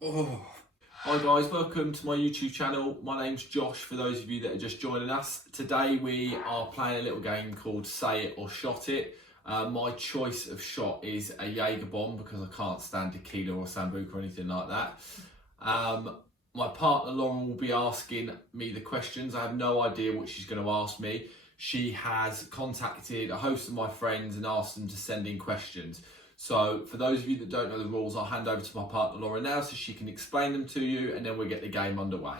Oh. Hi guys, welcome to my YouTube channel. My name's Josh, for those of you that are just joining us. Today we are playing a little game called Say It or Shot It. My choice of shot is a Jaeger bomb because I can't stand tequila or Sambuca or anything like that. My partner Lauren will be asking me the questions. I have no idea what she's going to ask me. She has contacted a host of my friends and asked them to send in questions. So for those of you that don't know the rules, I'll hand over to my partner Laura now so she can explain them to you, and then we'll get the game underway.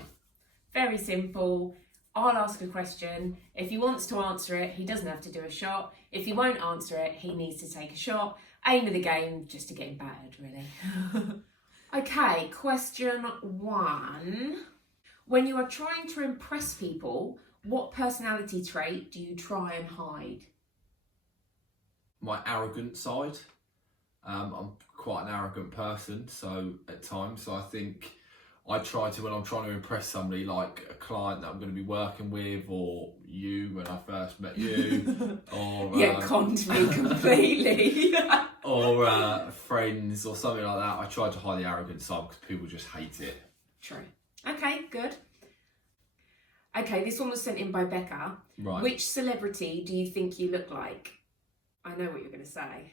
Very simple. I'll ask a question. If he wants to answer it, he doesn't have to do a shot. If he won't answer it, he needs to take a shot. Aim of the game, just to get him battered, really. Okay, question 1. When you are trying to impress people, what personality trait do you try and hide? My arrogant side. I'm quite an arrogant person, so at times, so I think I try to, when I'm trying to impress somebody, like a client that I'm going to be working with, or you when I first met you, or Conned me completely. or friends or something like that. I try to hide the arrogant side because people just hate it. True. Okay, good. Okay, this one was sent in by Becca. Right. Which celebrity do you think you look like? I know what you're going to say.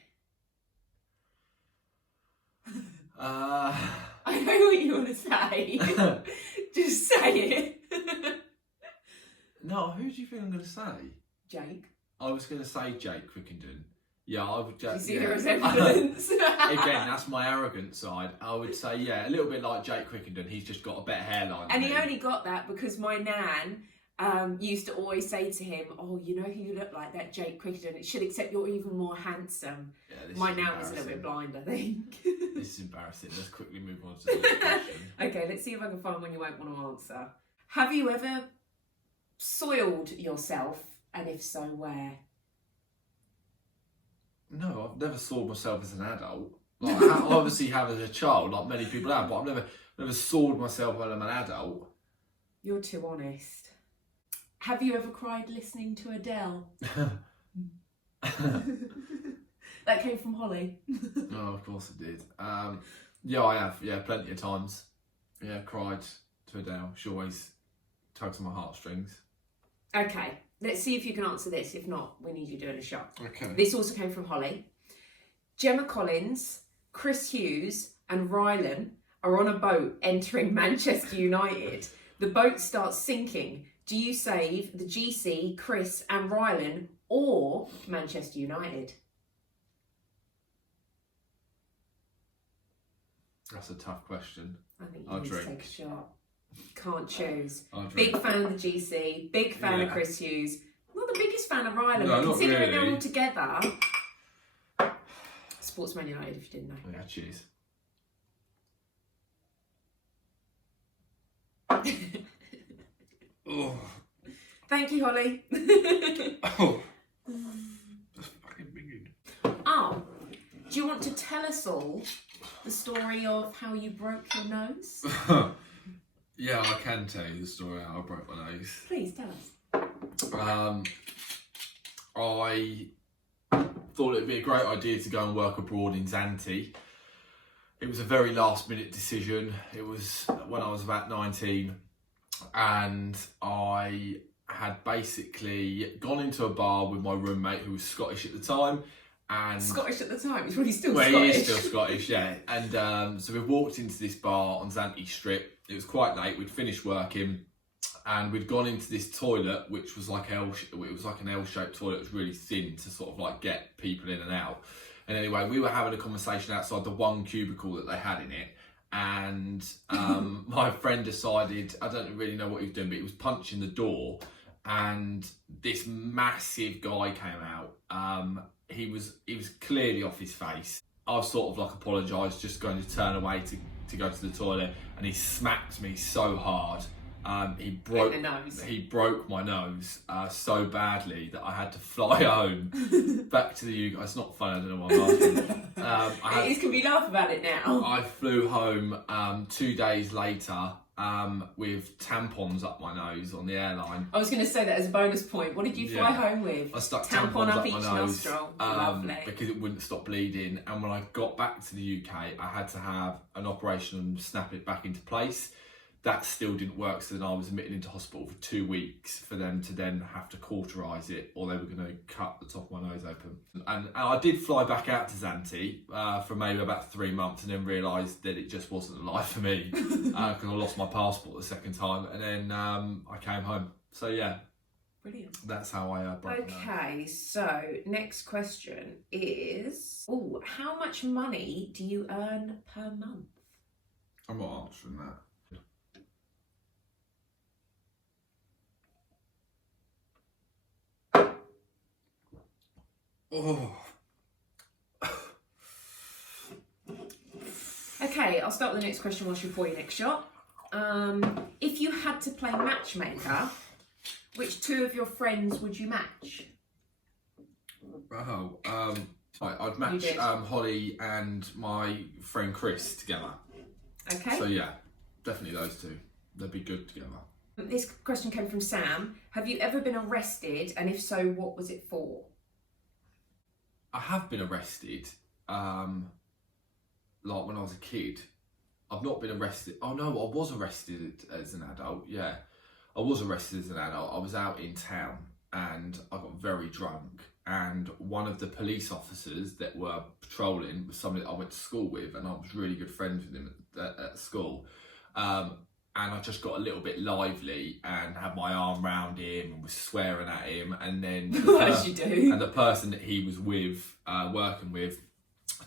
I know what you want to say. Just say it. No, who do you think I'm going to say? Jake. I was going to say Jake Quickenden. Yeah, I would. You see the resemblance. Again, that's my arrogant side. I would say, yeah, a little bit like Jake Quickenden. He's just got a better hairline. And he only got that because my nan used to always say to him, "Oh, you know who you look like, that Jake Quickenden. It should accept you're even more handsome." Yeah, my nan was a little bit blind, I think. This is embarrassing. Let's quickly move on to the next question. Okay, let's see if I can find one you won't want to answer. Have you ever soiled yourself, and if so, where? No, I've never soiled myself as an adult. Like, I obviously have as a child, like many people have, but I've never soiled myself when I'm an adult. You're too honest. Have you ever cried listening to Adele? That came from Holly. Oh, of course I did. Yeah, I have. Yeah, plenty of times. Yeah, cried to Adele. She always tugs on my heartstrings. Okay, let's see if you can answer this. If not, we need you doing a shot. Okay. This also came from Holly. Gemma Collins, Chris Hughes and Rylan are on a boat entering Manchester United. The boat starts sinking. Do you save the GC, Chris and Rylan, or Manchester United? That's a tough question. I think you I'll need drink. to take a shot. Can't choose. I'll drink. Big fan of the GC, big fan of Chris Hughes. Not the biggest fan of Rylan, No, but not considering really. they're all together. Sportsman United, if you didn't know. Yeah, cheers. Oh. Thank you, Holly. Oh. That's fucking big. Oh, do you want to tell us all the story of how you broke your nose? Yeah, I can tell you the story how I broke my nose. Please tell us. I thought it'd be a great idea to go and work abroad in Zante. It was a very last minute decision. It was when I was about 19, and I had basically gone into a bar with my roommate who was Scottish at the time. And Scottish at the time, he's really still well, Scottish. he is still Scottish, yeah. And so we walked into this bar on Zante Strip. It was quite late. We'd finished working, and we'd gone into this toilet, which was like an L-shaped toilet. It was really thin to sort of like get people in and out. And anyway, we were having a conversation outside the one cubicle that they had in it, and my friend decided, I don't really know what he was doing, but he was punching the door, and this massive guy came out. He was clearly off his face. I've sort of like apologised, just going to turn away to go to the toilet, and he smacked me so hard. He broke my nose so badly that I had to fly home back to the UK. It's not funny, I don't know why I'm laughing. Can we laugh about it now? I flew home 2 days later with tampons up my nose on the airline. I was going to say that as a bonus point. What did you fly home with? I stuck tampon tampons up each my nose nostril. Lovely. because it wouldn't stop bleeding. And when I got back to the UK, I had to have an operation and snap it back into place. That still didn't work, so then I was admitted into hospital for 2 weeks for them to then have to cauterise it, or they were going to cut the top of my nose open. And I did fly back out to Zante for maybe about 3 months, and then realised that it just wasn't the life for me because I lost my passport the second time, and then I came home. So yeah, brilliant. That's how I broke. Okay, so next question is, how much money do you earn per month? I'm not answering that. Oh. Okay, I'll start with the next question whilst you pour your next shot. If you had to play matchmaker, which 2 of your friends would you match? I'd match Holly and my friend Chris together. Okay. So yeah, definitely those 2. They'd be good together. This question came from Sam. Have you ever been arrested, and if so, what was it for? I have been arrested, like when I was a kid. I've not been arrested. Oh no, I was arrested as an adult. Yeah, I was arrested as an adult. I was out in town and I got very drunk. And one of the police officers that were patrolling was somebody that I went to school with, and I was really good friends with him at school. And I just got a little bit lively and had my arm round him and was swearing at him. And then as you do. And the person that he was with, working with,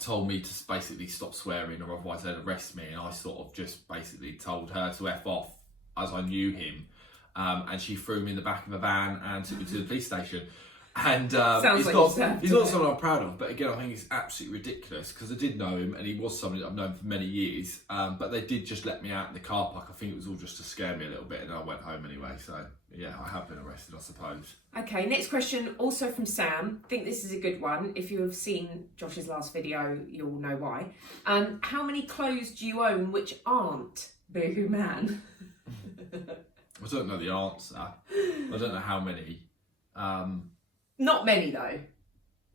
told me to basically stop swearing or otherwise they'd arrest me. And I sort of just basically told her to F off as I knew him. And she threw me in the back of a van and took me to the police station. And it's not something I'm proud of, but again, I think it's absolutely ridiculous because I did know him and he was somebody that I've known for many years. But they did just let me out in the car park. I think it was all just to scare me a little bit, and I went home anyway. So yeah, I have been arrested, I suppose. Okay, next question, also from Sam. I think this is a good one. If you have seen Josh's last video, you'll know why. How many clothes do you own which aren't Boohoo Man? I don't know the answer. I don't know how many. Not many though,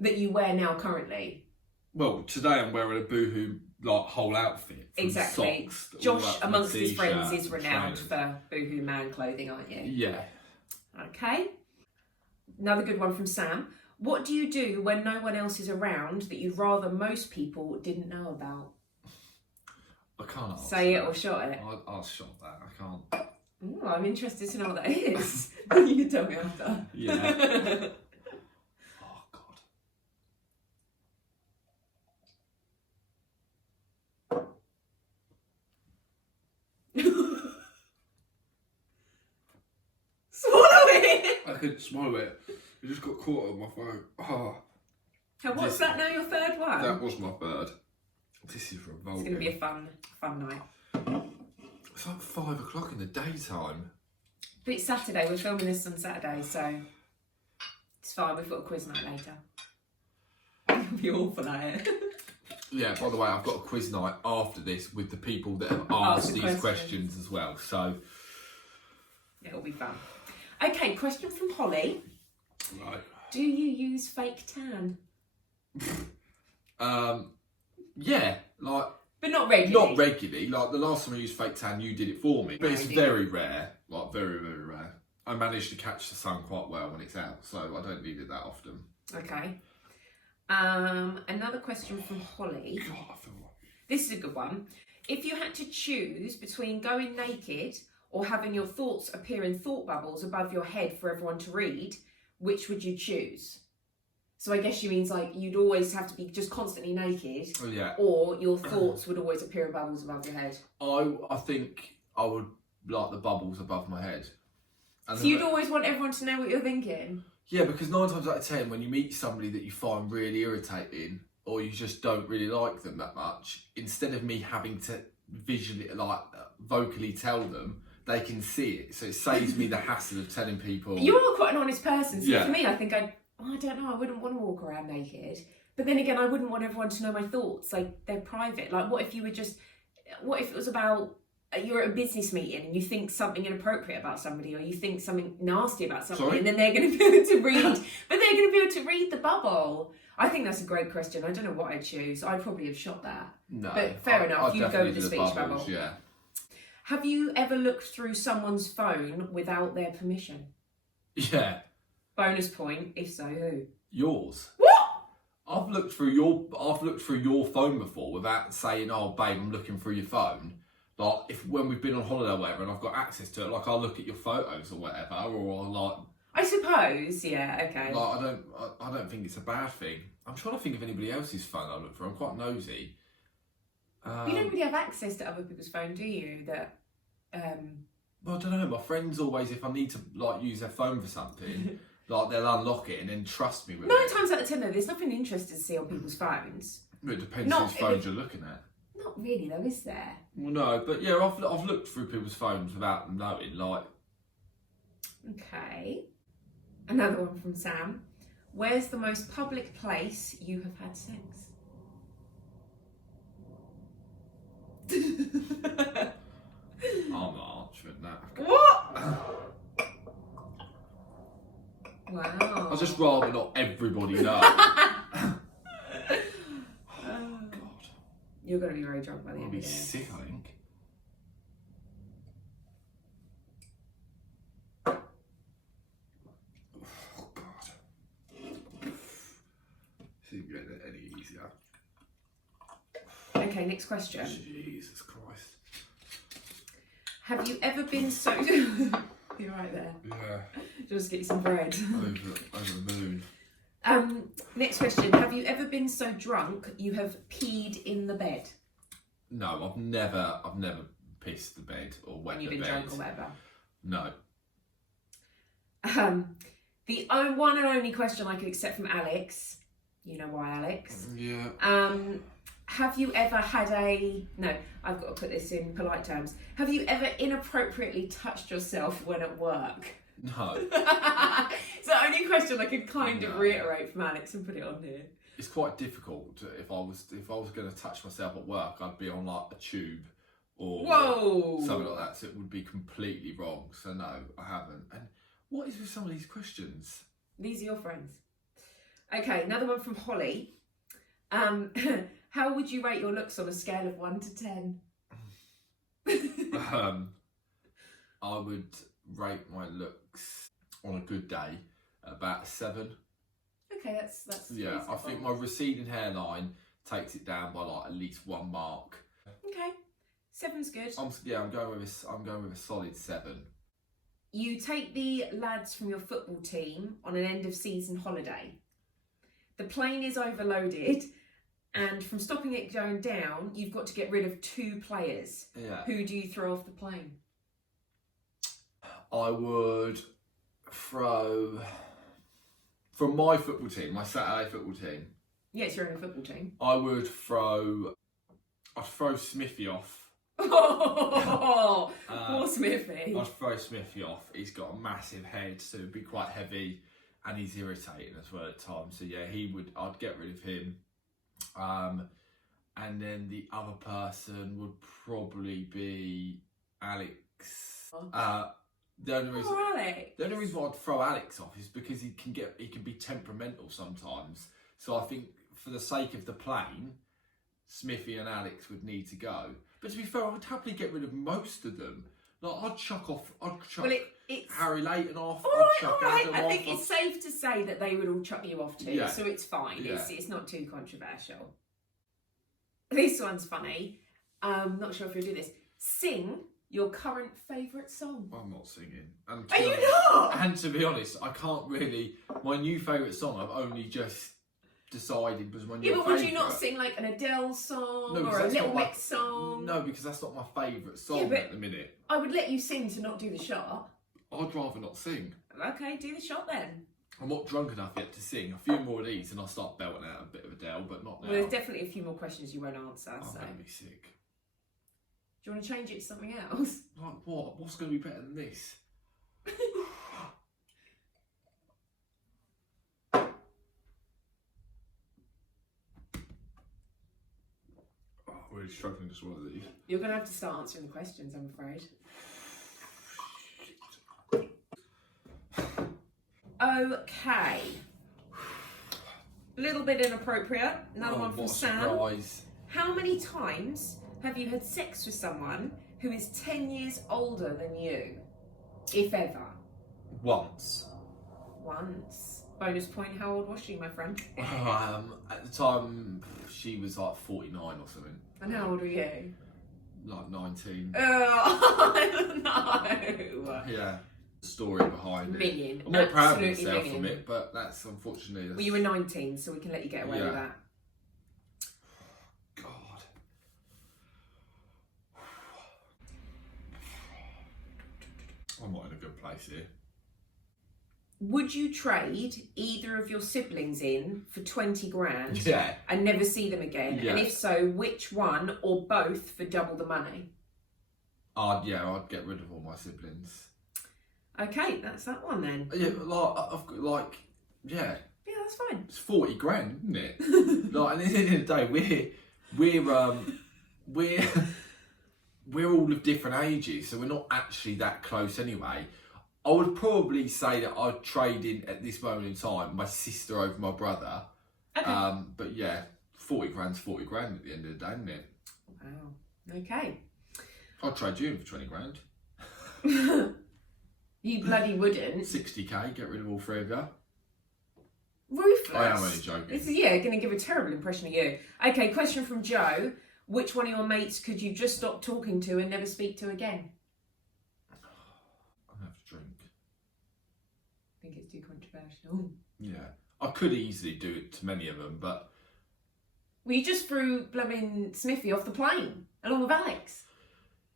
that you wear now currently. Well, today I'm wearing a Boohoo whole outfit. Exactly. Socks, Josh, amongst his friends, is renowned for Boohoo Man clothing, aren't you? Yeah. Okay. Another good one from Sam. What do you do when no one else is around that you'd rather most people didn't know about? I can't answer. Say it or shot it. I'll shot that. I can't. Ooh, I'm interested to know what that is. You can tell me after. Yeah. Swallow it! I couldn't swallow it. It just got caught on my phone. Oh. So what's that now, your third one? That was my third. This is revolting. It's going to be a fun night. It's like 5 o'clock in the daytime. But it's Saturday, we're filming this on Saturday, so it's fine, we've got a quiz night later. It'll be awful at it. Yeah, by the way, I've got a quiz night after this with the people that have asked these questions as well, so... It'll be fun. Okay, question from Holly. Right. Do you use fake tan? Yeah, like... But not regularly? Not regularly. Like, the last time I used fake tan, you did it for me. But it's very rare. Like, very, very rare. I manage to catch the sun quite well when it's out, so I don't need it that often. Okay. Another question from Holly. God, I feel like... This is a good one. If you had to choose between going naked or having your thoughts appear in thought bubbles above your head for everyone to read, which would you choose? So I guess she means like you'd always have to be just constantly naked, or your thoughts would always appear in bubbles above your head. I think I would like the bubbles above my head. And so you'd always want everyone to know what you're thinking? Yeah, because 9 times out of 10, when you meet somebody that you find really irritating, or you just don't really like them that much, instead of me having to visually, vocally tell them, they can see it. So it saves me the hassle of telling people. You are quite an honest person. So for me, I think I don't know, I wouldn't want to walk around naked. But then again, I wouldn't want everyone to know my thoughts. Like, they're private. Like, what if it was about you're at a business meeting and you think something inappropriate about somebody, or you think something nasty about somebody, Sorry? and then they're going to be able to read, but they're going to be able to read the bubble. I think that's a great question. I don't know what I'd choose. I'd probably have shot that. No, But fair enough, I'd you go definitely with the do speech bubbles, bubble. Yeah. Have you ever looked through someone's phone without their permission? Yeah. Bonus point, if so, who? Yours. What? I've looked through your phone before without saying, "Oh, babe, I'm looking through your phone." Like when we've been on holiday or whatever, and I've got access to it, like I'll look at your photos or whatever, or like. I suppose, yeah, okay. Like I don't think it's a bad thing. I'm trying to think of anybody else's phone I look through. I'm quite nosy. You don't really have access to other people's phone, do you? That. Well, I don't know. My friends always, if I need to like use their phone for something, like they'll unlock it and then trust me with 9 it. times out of 10, though, there's nothing interesting to see on people's phones. It depends whose phones you're looking at. Not really, though, is there? Well, no, but yeah, I've looked through people's phones without them knowing. Like, Okay. Another one from Sam. Where's the most public place you have had sex? I'm not answering that. What? Wow. I'd just rather not everybody know. God. You're going to be very drunk by the I'll end be of this. sick, I think. Oh God. This isn't getting any easier. Okay, next question. Jesus Christ. Have you ever been so... You're right there. Yeah. Just get you some bread. Over the moon. Next question. Have you ever been so drunk you have peed in the bed? No, I've never pissed the bed or wet When you've the been bed. drunk or whatever. No. The one and only question I could accept from Alex. You know why, Alex? Yeah. Have you ever had no, I've got to put this in polite terms. Have you ever inappropriately touched yourself when at work? No. It's the only question I could kind of No. reiterate from Alex and put it on here. It's quite difficult if I was going to touch myself at work. I'd be on like a tube or Whoa! something like that, so it would be completely wrong. So no, I haven't. And what is with some of these questions? These are your friends. Okay, another one from Holly. How would you rate your looks on a scale of 1 to 10? I would rate my looks on a good day at about a 7. Okay, that's Yeah, I reasonable. think my receding hairline takes it down by like at least 1 mark. Okay, 7's good. I'm going with a solid 7. You take the lads from your football team on an end of season holiday. The plane is overloaded, and from stopping it going down, you've got to get rid of 2 players. Yeah. Who do you throw off the plane? I would throw from my football team, my Saturday football team. Yes, you're in a football team. I'd throw Smithy off. Oh, poor Smithy. I'd throw Smithy off. He's got a massive head, so it'd be quite heavy, and he's irritating as well at times. So yeah, I'd get rid of him. And then the other person would probably be Alex. The only reason why I'd throw Alex off is because he can be temperamental sometimes. So I think for the sake of the plane, Smithy and Alex would need to go. But to be fair, I would happily get rid of most of them. Like I'd chuck It's Harry Layton off. all I'd right. chuck All right. Adam I off. think it's safe to say that they would all chuck you off too. Yeah. So it's fine. Yeah. It's not too controversial. This one's funny. Not sure if you'll do this. Sing your current favourite song. I'm not singing. And Are you not? And to be honest, I can't really. My new favourite song, I've only just decided was my new Yeah, but favourite. would you not sing like an Adele song No, because or a that's Little not my- Mix song? No, because that's not my favourite song Yeah, but- at the minute. I would let you sing to not do the shot. I'd rather not sing. Okay, do the shot then. I'm not drunk enough yet to sing. A few more of these and I'll start belting out a bit of Adele, but not now. Well, there's definitely a few more questions you won't answer. I'm So, going do to be sick. you want to change it to something else? Like what? What's going to be better than this? Oh, I'm really struggling to swallow these. You're going to have to start answering the questions, I'm afraid. Okay. A little bit inappropriate. Another one from Sam. Surprise. How many times have you had sex with someone who is 10 years older than you? If ever. Once. Once. Bonus point, how old was she, my friend? At the time, she was like 49 or something. And how old were you? Like 19. Oh, no. Yeah. The story behind it. Minging. I'm not proud of Absolutely myself minging. from it, but that's unfortunately. Well, you were 19, so we can let you get away with that. God. I'm not in a good place here. Would you trade either of your siblings in for 20 grand Yeah. and never see them again? Yeah. And if so, which one or both for double the money? I'd get rid of all my siblings. Okay, that's that one then. Yeah, I've got yeah. Yeah, that's fine. It's 40 grand, isn't it? Like, and at the end of the day, we're all of different ages, so we're not actually that close anyway. I would probably say that I'd trade in at this moment in time my sister over my brother. Okay. But yeah, 40 grand's 40 grand at the end of the day, isn't it? Wow. Okay. I'd trade you in for 20 grand. You bloody wouldn't. 60k, get rid of all three of you. Ruthless. I am only joking. This is, going to give a terrible impression of you. Okay, question from Joe. Which one of your mates could you just stop talking to and never speak to again? I'm gonna have to drink. I think it's too controversial. Yeah. I could easily do it to many of them, but... Well, you just threw blooming Smithy off the plane, along with Alex.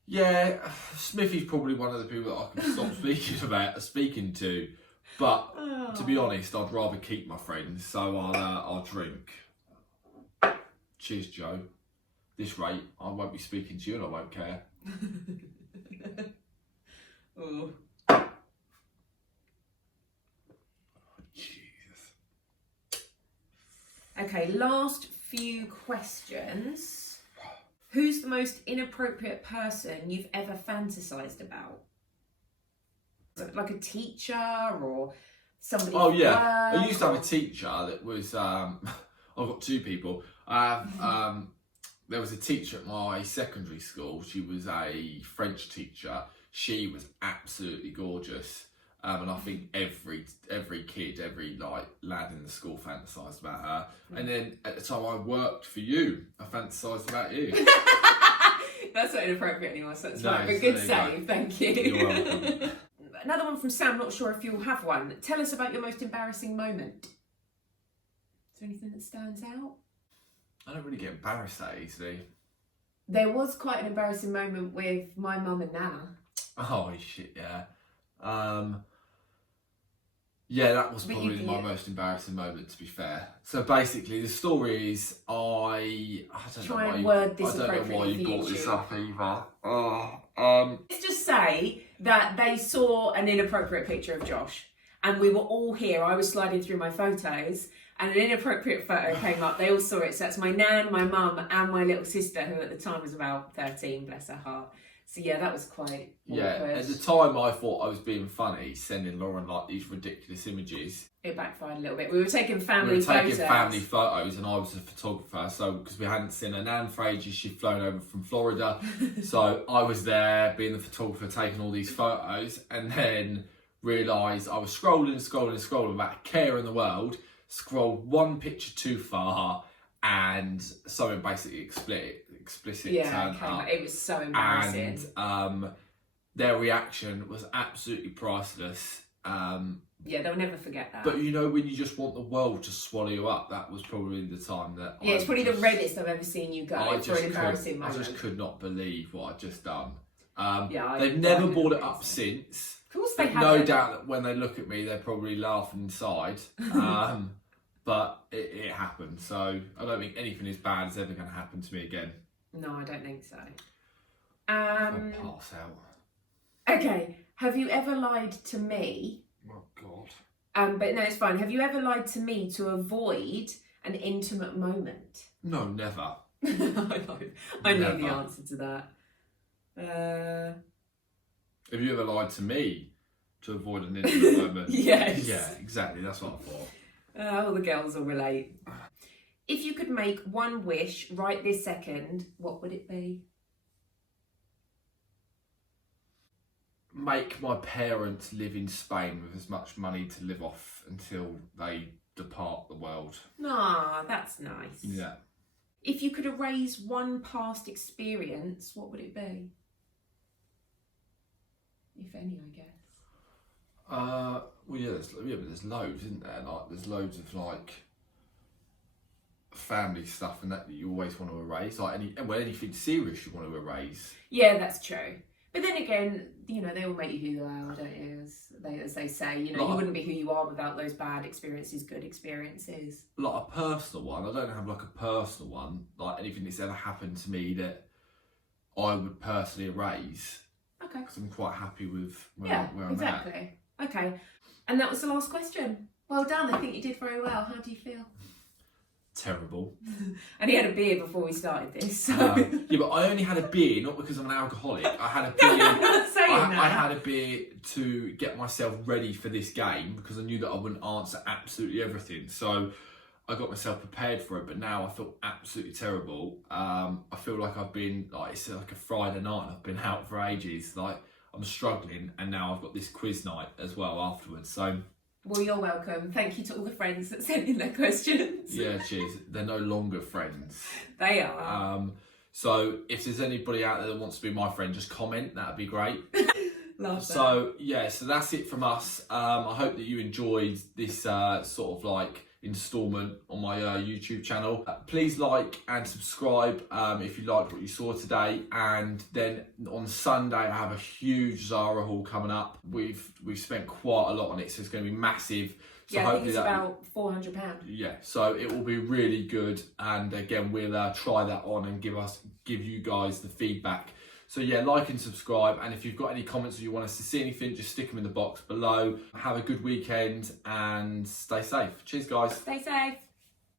Yeah, Smithy's probably one of the people that I can stop speaking to. But to be honest, I'd rather keep my friends, so I'll drink. Cheers, Joe. This rate, I won't be speaking to you and I won't care. Oh. Jesus. Okay, last few questions. Who's the most inappropriate person you've ever fantasized about? Like a teacher or somebody? Oh yeah, work, I used to have a teacher that was. I've got two people. There was a teacher at my secondary school. She was a French teacher. She was absolutely gorgeous, and I think every kid, every lad in the school fantasised about her. And then at the time I worked for you, I fantasised about you. That's not inappropriate anymore, so that's No, fine. But so good there you save, thank you. You're welcome. Another one from Sam, not sure if you'll have one. Tell us about your most embarrassing moment. Is there anything that stands out? I don't really get embarrassed that easily. There was quite an embarrassing moment with my mum and Nana. Oh shit, yeah. Yeah, that was probably my most embarrassing moment, to be fair. So basically, the story is I don't know why you brought this up either. Let's just say that they saw an inappropriate picture of Josh, and we were all here. I was sliding through my photos, and an inappropriate photo came up. They all saw it. So that's my nan, my mum, and my little sister, who at the time was about 13, bless her heart. So yeah, that was quite awkward. At the time I thought I was being funny, sending Lauren these ridiculous images. It backfired a little bit. We were taking family photos. And I was a photographer, so because we hadn't seen her nan for ages, she'd flown over from Florida. So I was there being the photographer, taking all these photos, and then realised I was scrolling without a care in the world, scrolled one picture too far, and something basically explicit turned up. It was so embarrassing. And their reaction was absolutely priceless. Yeah, they'll never forget that. But when you just want the world to swallow you up, that was probably the time that it's probably the reddest I've ever seen you go for an embarrassing moment. I just could not believe what I'd just done. They've never brought it up since. Of course they haven't. No doubt that when they look at me, they're probably laughing inside. But it happened, so I don't think anything as bad is ever going to happen to me again. No, I don't think so. I'll pass out. Okay, have you ever lied to me? Oh, God. But no, it's fine. Have you ever lied to me to avoid an intimate moment? No, never. I know the Never. answer to that. Have you ever lied to me to avoid an intimate moment? Yes. Yeah, exactly. That's what I thought. All the girls will relate. If you could make one wish right this second, what would it be? Make my parents live in Spain with as much money to live off until they depart the world. Ah, that's nice. Yeah. If you could erase one past experience, what would it be? If any, I guess. Well, yeah, but there's loads, isn't there? Like, there's loads of like family stuff and that you always want to erase. Like anything serious you want to erase. Yeah, that's true. But then again, you know, they will make you who you are, don't you? As they say, you know, Like, you wouldn't be who you are without those bad experiences, good experiences. Like a personal one. I don't have like a personal one. Like anything that's ever happened to me that I would personally erase. Okay. Because I'm quite happy with where I'm exactly. Okay. And that was the last question. Well done. I think you did very well. How do you feel? Terrible. And he had a beer before we started this. So. Yeah, but I only had a beer, not because I'm an alcoholic. I had a beer. I'm not saying that. I had a beer to get myself ready for this game because I knew that I wouldn't answer absolutely everything. So I got myself prepared for it, but now I feel absolutely terrible. I feel like I've been, like, it's like a Friday night and I've been out for ages. Like, I'm struggling, and now I've got this quiz night as well afterwards. So. Well, you're welcome. Thank you to all the friends that sent in their questions. Yeah, cheers. They're no longer friends. They are. So if there's anybody out there that wants to be my friend, just comment. That'd be great. Love that. So yeah, so that's it from us. I hope that you enjoyed this sort of like installment on my YouTube channel. Please like and subscribe if you liked what you saw today. And then on Sunday I have a huge Zara haul coming up. We've spent quite a lot on it, so it's going to be massive. So yeah, I think it's about £400. Yeah, so it will be really good. And again, we'll try that on and give you guys the feedback. So yeah, like and subscribe. And if you've got any comments or you want us to see anything, just stick them in the box below. Have a good weekend and stay safe. Cheers, guys. Stay safe.